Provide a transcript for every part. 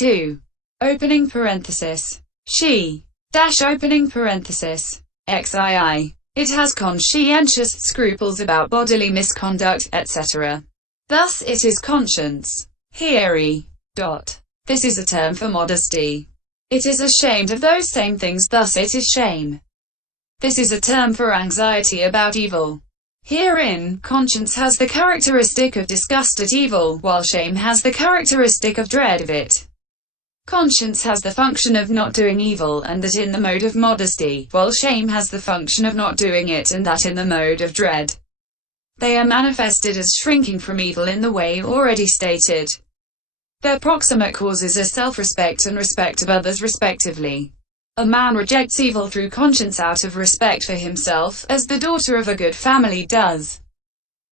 142. Opening parenthesis. She. Dash opening parenthesis. XII. It has conscientious scruples about bodily misconduct, etc. Thus it is conscience. Hiri. This is a term for modesty. It is ashamed of those same things, thus it is shame. This is a term for anxiety about evil. Herein, conscience has the characteristic of disgust at evil, while shame has the characteristic of dread of it. Conscience has the function of not doing evil, and that in the mode of modesty, while shame has the function of not doing it, and that in the mode of dread. They are manifested as shrinking from evil in the way already stated. Their proximate causes are self-respect and respect of others respectively. A man rejects evil through conscience out of respect for himself, as the daughter of a good family does.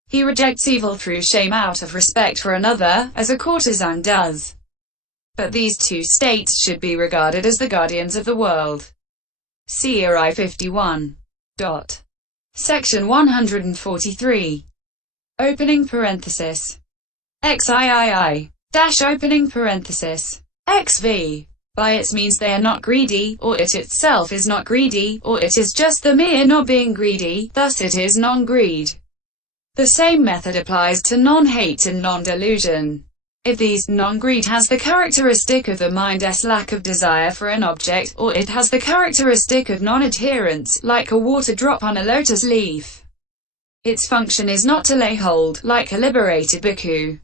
He rejects evil through shame out of respect for another, as a courtesan does. But these two states should be regarded as the guardians of the world. See Herein 51. Section 143. Opening parenthesis. XIII. Dash opening parenthesis. XV. By its means they are not greedy, or it itself is not greedy, or it is just the mere not being greedy, thus it is non-greed. The same method applies to non-hate and non-delusion. If these, non-greed has the characteristic of the mind's lack of desire for an object, or it has the characteristic of non-adherence, like a water drop on a lotus leaf. Its function is not to lay hold, like a liberated bhikkhu.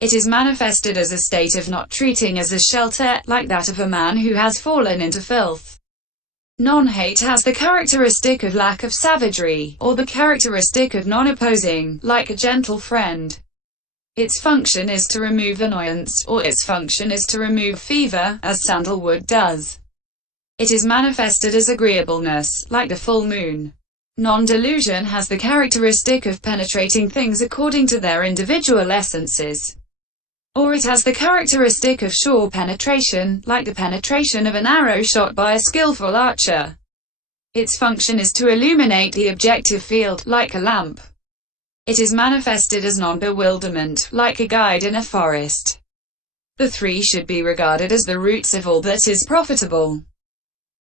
It is manifested as a state of not treating as a shelter, like that of a man who has fallen into filth. Non-hate has the characteristic of lack of savagery, or the characteristic of non-opposing, like a gentle friend. Its function is to remove annoyance, or its function is to remove fever, as sandalwood does. It is manifested as agreeableness, like the full moon. Non-delusion has the characteristic of penetrating things according to their individual essences. Or it has the characteristic of sure penetration, like the penetration of an arrow shot by a skillful archer. Its function is to illuminate the objective field, like a lamp. It is manifested as non-bewilderment, like a guide in a forest. The three should be regarded as the roots of all that is profitable.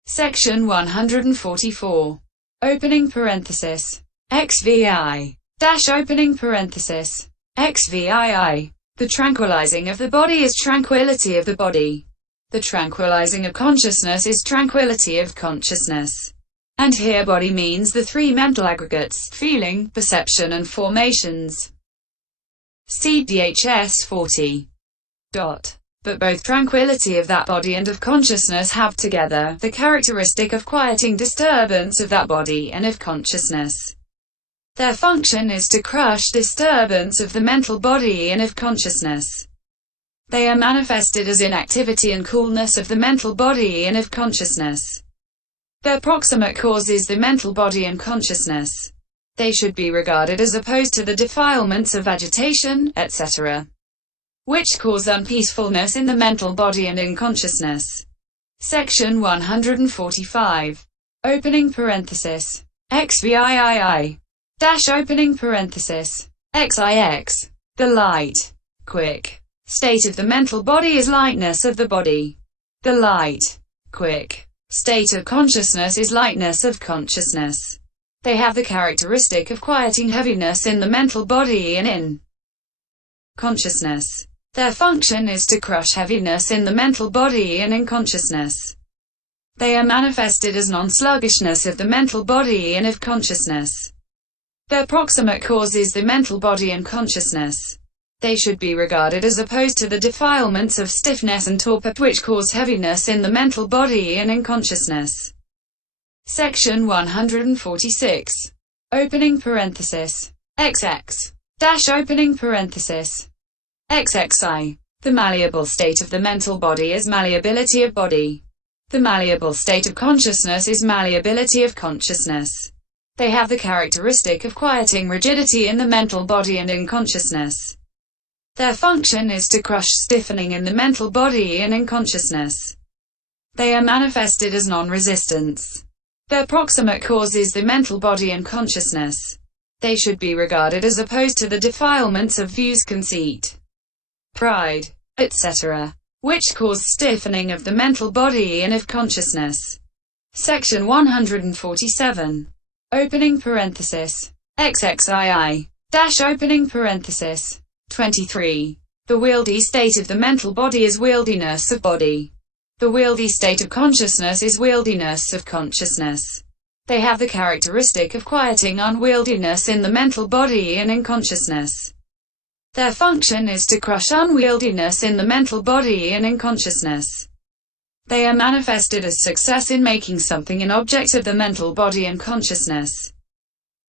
Section 144. Opening parenthesis. XVI. Dash opening parenthesis. XVII. The tranquilizing of the body is tranquility of the body. The tranquilizing of consciousness is tranquility of consciousness. And here body means the three mental aggregates, feeling, perception and formations. See DHS 40. But both tranquility of that body and of consciousness have together the characteristic of quieting disturbance of that body and of consciousness. Their function is to crush disturbance of the mental body and of consciousness. They are manifested as inactivity and coolness of the mental body and of consciousness. Their proximate cause is the mental body and consciousness. They should be regarded as opposed to the defilements of agitation, etc., which cause unpeacefulness in the mental body and in consciousness. Section 145. Opening parenthesis. XVIII. Dash opening parenthesis. XIX. The light, quick, state of the mental body is lightness of the body. The light, quick, state of consciousness is lightness of consciousness. They have the characteristic of quieting heaviness in the mental body and in consciousness. Their function is to crush heaviness in the mental body and in consciousness. They are manifested as non-sluggishness of the mental body and of consciousness. Their proximate cause is the mental body and consciousness. They should be regarded as opposed to the defilements of stiffness and torpor, which cause heaviness in the mental body and in consciousness. Section 146. Opening parenthesis. XX. Dash opening parenthesis. XXI. The malleable state of the mental body is malleability of body. The malleable state of consciousness is malleability of consciousness. They have the characteristic of quieting rigidity in the mental body and in consciousness. Their function is to crush stiffening in the mental body and in consciousness. They are manifested as non-resistance. Their proximate cause is the mental body and consciousness. They should be regarded as opposed to the defilements of views, conceit, pride, etc., which cause stiffening of the mental body and of consciousness. Section 147. Opening parenthesis. XXII. Dash opening parenthesis. 23. The wieldy state of the mental body is wieldiness of body. The wieldy state of consciousness is wieldiness of consciousness. They have the characteristic of quieting unwieldiness in the mental body and in consciousness. Their function is to crush unwieldiness in the mental body and in consciousness. They are manifested as success in making something an object of the mental body and consciousness.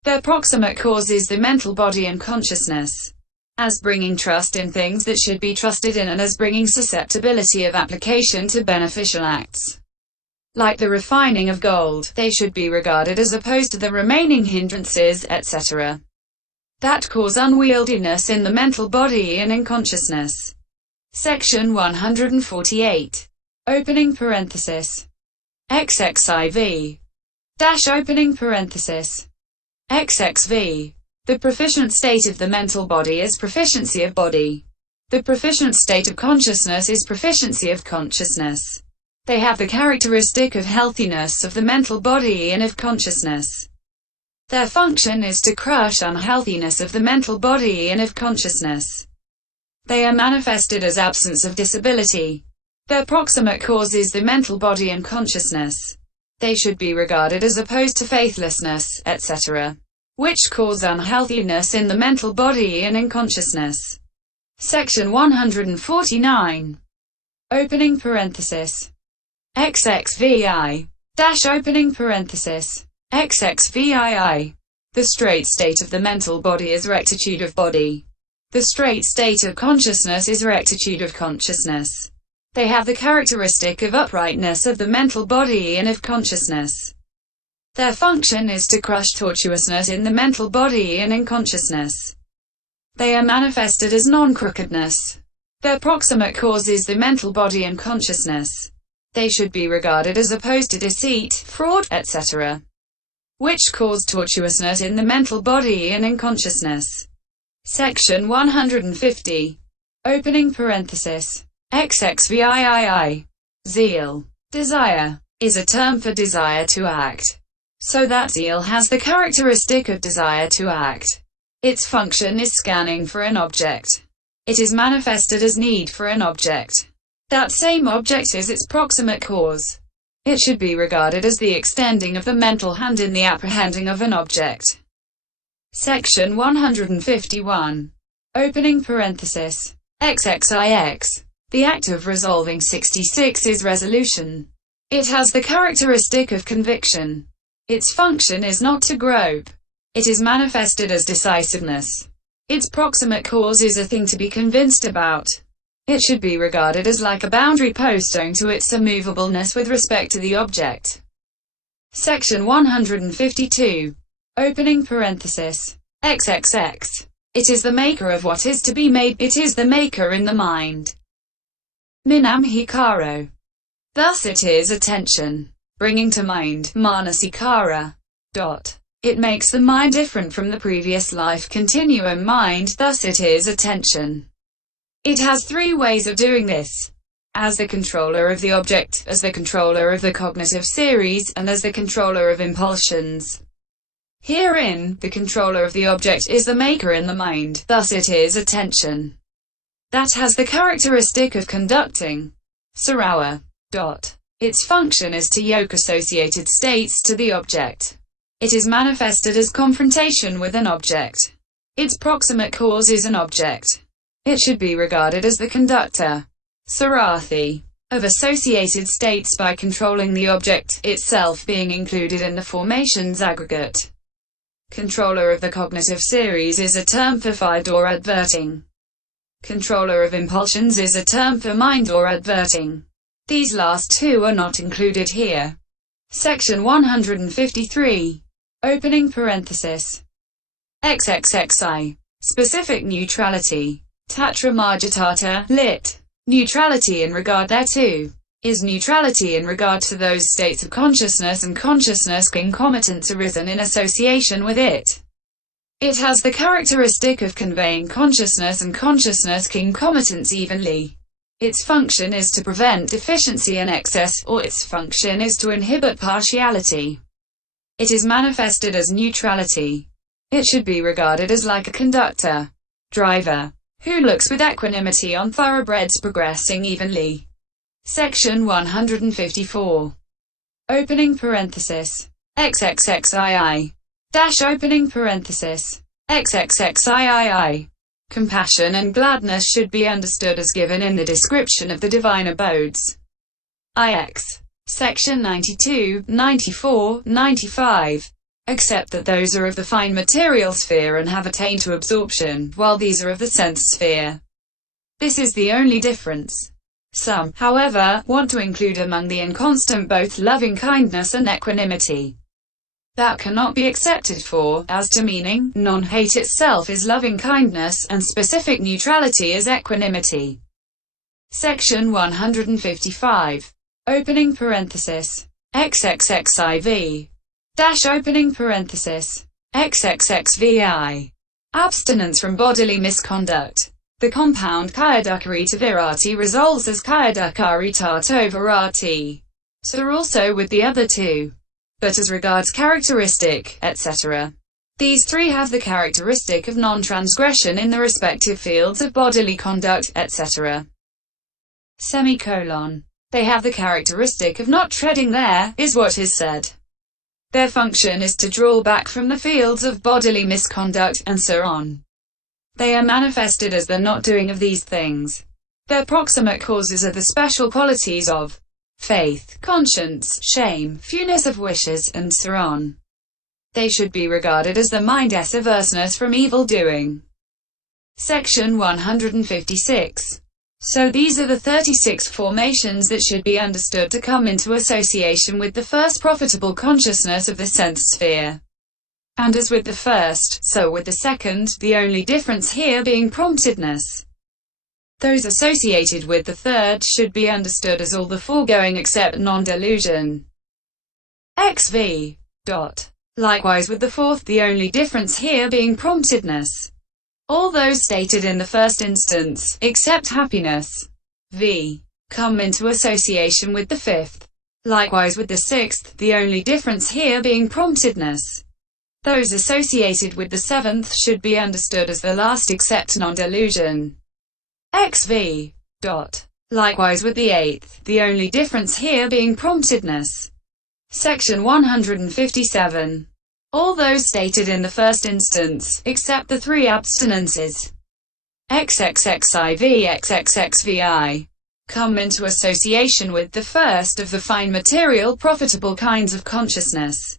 Their proximate cause is the mental body and consciousness, as bringing trust in things that should be trusted in and as bringing susceptibility of application to beneficial acts. Like the refining of gold, they should be regarded as opposed to the remaining hindrances, etc. that cause unwieldiness in the mental body and in consciousness. Section 148. Opening parenthesis. XXIV. Dash opening parenthesis. XXV. The proficient state of the mental body is proficiency of body. The proficient state of consciousness is proficiency of consciousness. They have the characteristic of healthiness of the mental body and of consciousness. Their function is to crush unhealthiness of the mental body and of consciousness. They are manifested as absence of disability. Their proximate cause is the mental body and consciousness. They should be regarded as opposed to faithlessness, etc., which cause unhealthiness in the mental body and in consciousness. Section 149. Opening parenthesis. XXVI. Dash opening parenthesis. XXVII. The straight state of the mental body is rectitude of body. The straight state of consciousness is rectitude of consciousness. They have the characteristic of uprightness of the mental body and of consciousness. Their function is to crush tortuousness in the mental body and in consciousness. They are manifested as non-crookedness. Their proximate cause is the mental body and consciousness. They should be regarded as opposed to deceit, fraud, etc., which cause tortuousness in the mental body and in consciousness. Section 150. Opening parenthesis. XXVIII. Zeal. Desire is a term for desire to act. So that zeal has the characteristic of desire to act. Its function is scanning for an object. It is manifested as need for an object. That same object is its proximate cause. It should be regarded as the extending of the mental hand in the apprehending of an object. Section 151. Opening parenthesis. XXIX. The act of resolving 66 is resolution. It has the characteristic of conviction. Its function is not to grope. It is manifested as decisiveness. Its proximate cause is a thing to be convinced about. It should be regarded as like a boundary post owing to its immovableness with respect to the object. Section 152. Opening parenthesis. XXX. It is the maker of what is to be made. It is the maker in the mind. Minamhikaro. Thus it is attention, bringing to mind, manasikara. It makes the mind different from the previous life continuum mind, thus it is attention. It has three ways of doing this: as the controller of the object, as the controller of the cognitive series, and as the controller of impulsions. Herein, the controller of the object is the maker in the mind, thus it is attention. That has the characteristic of conducting. Sarawa. Its function is to yoke associated states to the object. It is manifested as confrontation with an object. Its proximate cause is an object. It should be regarded as the conductor, Sarathi, of associated states by controlling the object, itself being included in the formation's aggregate. Controller of the cognitive series is a term for find or adverting. Controller of impulsions is a term for mind or adverting. These last two are not included here. Section 153. Opening parenthesis. XXXI. Specific neutrality. Tatra Marjatata, lit. Neutrality in regard thereto, is neutrality in regard to those states of consciousness and consciousness concomitants arisen in association with it. It has the characteristic of conveying consciousness and consciousness concomitants evenly. Its function is to prevent deficiency and excess, or its function is to inhibit partiality. It is manifested as neutrality. It should be regarded as like a conductor, driver, who looks with equanimity on thoroughbreds progressing evenly. Section 154. Opening parenthesis. XXXII. Dash opening parenthesis. XXXIII. Compassion and gladness should be understood as given in the description of the divine abodes. IX. Section 92, 94, 95. Except that those are of the fine material sphere and have attained to absorption, while these are of the sense sphere. This is the only difference. Some, however, want to include among the inconstant both loving kindness and equanimity. That cannot be accepted for, as to meaning, non-hate itself is loving kindness, and specific neutrality is equanimity. Section 155. Opening parenthesis. XXXIV. Dash opening parenthesis. XXXVI. Abstinence from bodily misconduct. The compound kaya-dukkari virati resolves as kaya-dukkari tato virati. So also with the other two. But as regards characteristic, etc. These three have the characteristic of non-transgression in the respective fields of bodily conduct, etc. Semicolon. They have the characteristic of not treading there, is what is said. Their function is to draw back from the fields of bodily misconduct, and so on. They are manifested as the not doing of these things. Their proximate causes are the special qualities of faith, conscience, shame, fewness of wishes, and so on. They should be regarded as the mind's averseness from evil doing. Section 156. So these are the 36 formations that should be understood to come into association with the first profitable consciousness of the sense sphere. And as with the first, so with the second, the only difference here being promptedness. Those associated with the third should be understood as all the foregoing except non-delusion. XV. Likewise with the fourth, the only difference here being promptedness. All those stated in the first instance, except happiness, v. come into association with the fifth. Likewise with the sixth, the only difference here being promptedness. Those associated with the seventh should be understood as the last except non-delusion. XV. Likewise with the eighth, the only difference here being promptedness. Section 157. All those stated in the first instance, except the three abstinences XXXIV, XXXVI, come into association with the first of the fine material profitable kinds of consciousness.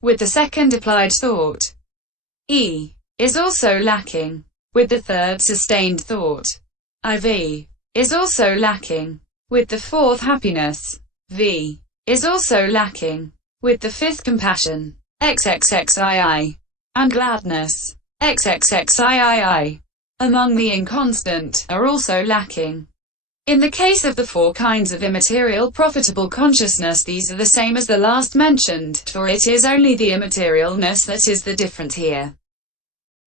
With the second applied thought, E is also lacking. With the third sustained thought, IV is also lacking. With the fourth happiness, V is also lacking. With the fifth compassion, XXXII, and gladness, XXXIII, among the inconstant, are also lacking. In the case of the four kinds of immaterial profitable consciousness, these are the same as the last mentioned, for it is only the immaterialness that is the different here.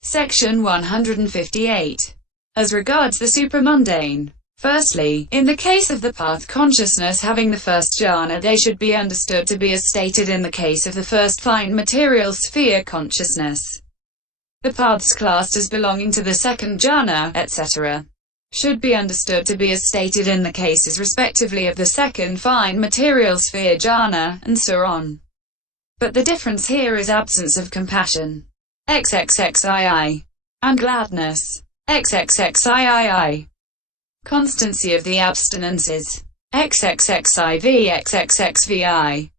Section 158. As regards the supramundane. Firstly, in the case of the path consciousness having the first jhana, they should be understood to be as stated in the case of the first fine material sphere consciousness. The paths classed as belonging to the second jhana, etc., should be understood to be as stated in the cases respectively of the second fine material sphere jhana, and so on. But the difference here is absence of compassion, XXXII, and gladness, XXXIII. Constancy of the abstinences, XXXIV, XXXVI,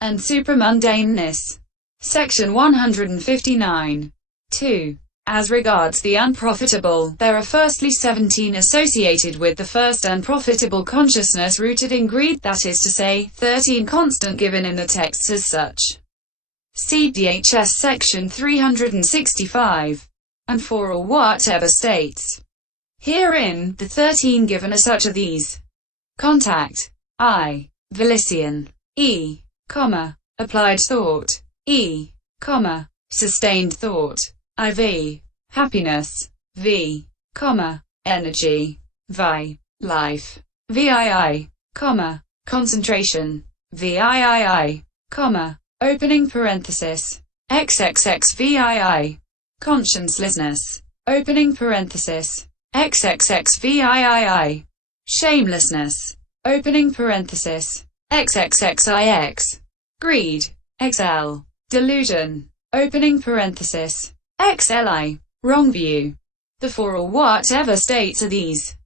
and supramundaneness. Section 159. 2. As regards the unprofitable, there are firstly 17 associated with the first unprofitable consciousness rooted in greed, that is to say, 13 constant given in the texts as such. See DHS section 365. And 4 or whatever states. Herein, the 13 given are such are these: contact, I, volition, E, applied thought, E, sustained thought, IV, happiness, V, energy, Vi, life, VII, comma, concentration, VIII, comma, opening parenthesis, XXX VII, consciencelessness, opening parenthesis, XXX VIII, shamelessness, opening parenthesis, XXXIX, greed, XL, delusion, opening parenthesis, XLI, wrong view. The four or whatever states are these: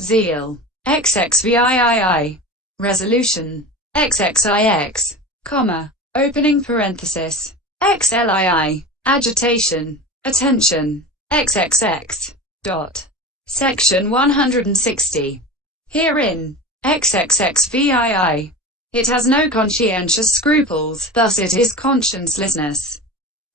zeal, XXVIII, resolution, XXIX, comma, opening parenthesis, XLII, agitation, attention, XXX, dot. Section 160. Herein, XXXVII. It has no conscientious scruples, thus it is consciencelessness.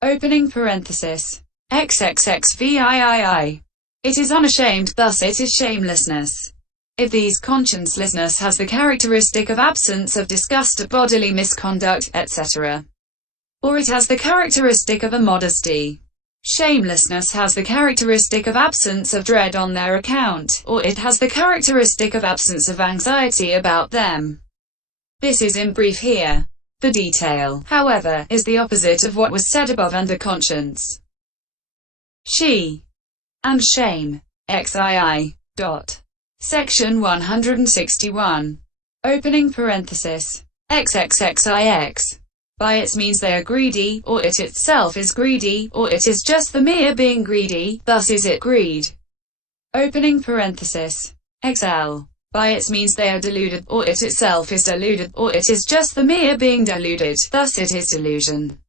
Opening parenthesis, XXXVII. It is unashamed, thus it is shamelessness. If these consciencelessness has the characteristic of absence of disgust at bodily misconduct, etc. Or it has the characteristic of a modesty. Shamelessness has the characteristic of absence of dread on their account, or it has the characteristic of absence of anxiety about them. This is in brief here. The detail, however, is the opposite of what was said above under conscience. She and shame, XII. Dot. Section 161. Opening parenthesis, XXXIX. By its means they are greedy, or it itself is greedy, or it is just the mere being greedy, thus is it greed. Opening parenthesis, XL. By its means they are deluded, or it itself is deluded, or it is just the mere being deluded, thus it is delusion.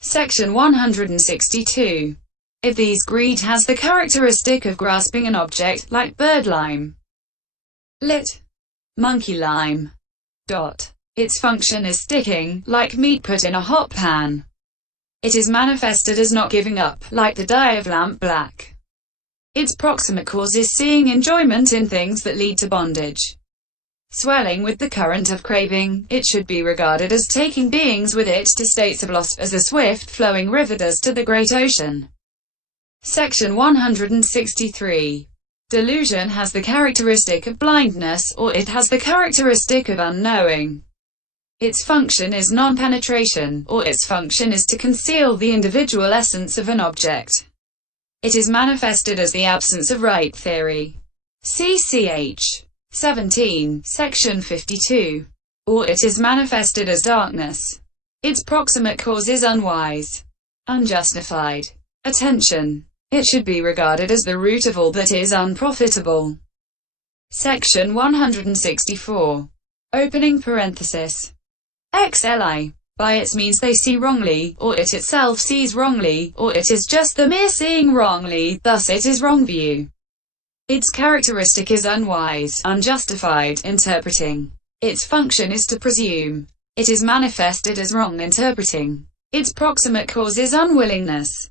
Section 162. If these greed has the characteristic of grasping an object, like bird lime, lit. Monkey lime. Dot. Its function is sticking, like meat put in a hot pan. It is manifested as not giving up, like the dye of lamp black. Its proximate cause is seeing enjoyment in things that lead to bondage. Swelling with the current of craving, it should be regarded as taking beings with it to states of loss, as a swift-flowing river does to the great ocean. Section 163. Delusion has the characteristic of blindness, or it has the characteristic of unknowing. Its function is non-penetration, or its function is to conceal the individual essence of an object. It is manifested as the absence of right theory. CCH 17, section 52. Or it is manifested as darkness. Its proximate cause is unwise, unjustified attention. It should be regarded as the root of all that is unprofitable. Section 164. Opening parenthesis. XLI. By its means they see wrongly, or it itself sees wrongly, or it is just the mere seeing wrongly, thus it is wrong view. Its characteristic is unwise, unjustified interpreting. Its function is to presume. It is manifested as wrong interpreting. Its proximate cause is unwillingness.